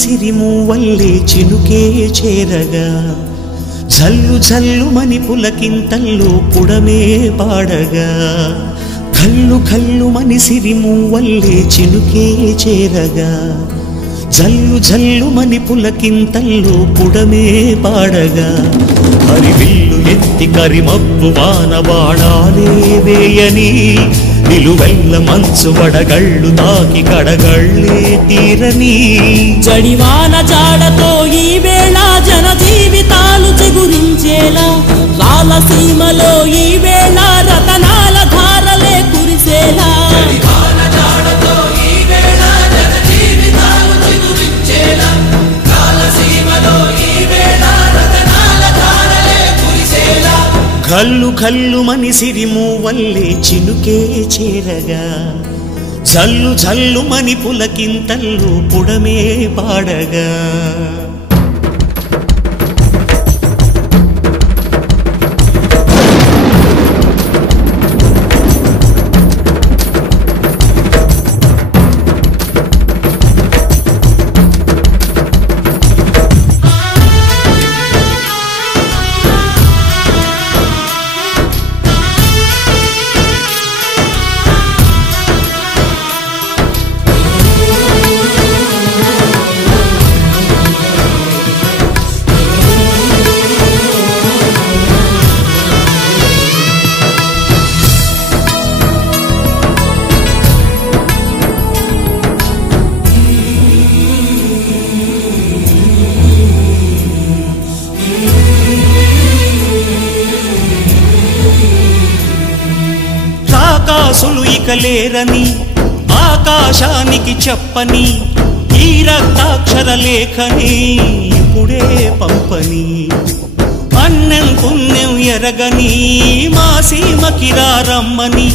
సిరిమూవల్లే చినుకే చేరగా జల్లు జల్లుమని పులకింతల్లో పుడమే పాడగా కల్లు కల్లుమని సిరిమూవల్లే చినుకే చేరగా జల్లు జల్లుమని పులకింతల్లో పుడమే పాడగా హరివిల్లు ఎత్తి కరిమబ్బు వాన బాణాలే వేయని నిలువెల్ల మంచు వడగళ్ళు తాకి కడగళ్ళే తీరని జడివాన జాడతో ఈ వేళ జన జీవితాలు చిగురించేలా రాలసీమలో ఈ వేళ రతనాల ధారలే కురిసేలా కల్లు కల్లుమని సిరిమూవల్లే చినుకే చేరగా జల్లు జల్లుమని పులకింతల్లో పుడమే పాడగా ఆకాశులు ఇక లేరని ఆకాశానికి చెప్పని ఈ రక్తాక్షర లేఖని ఇప్పుడే పంపని అన్నం పుణ్యం ఎరగని మా సీమకి రమ్మని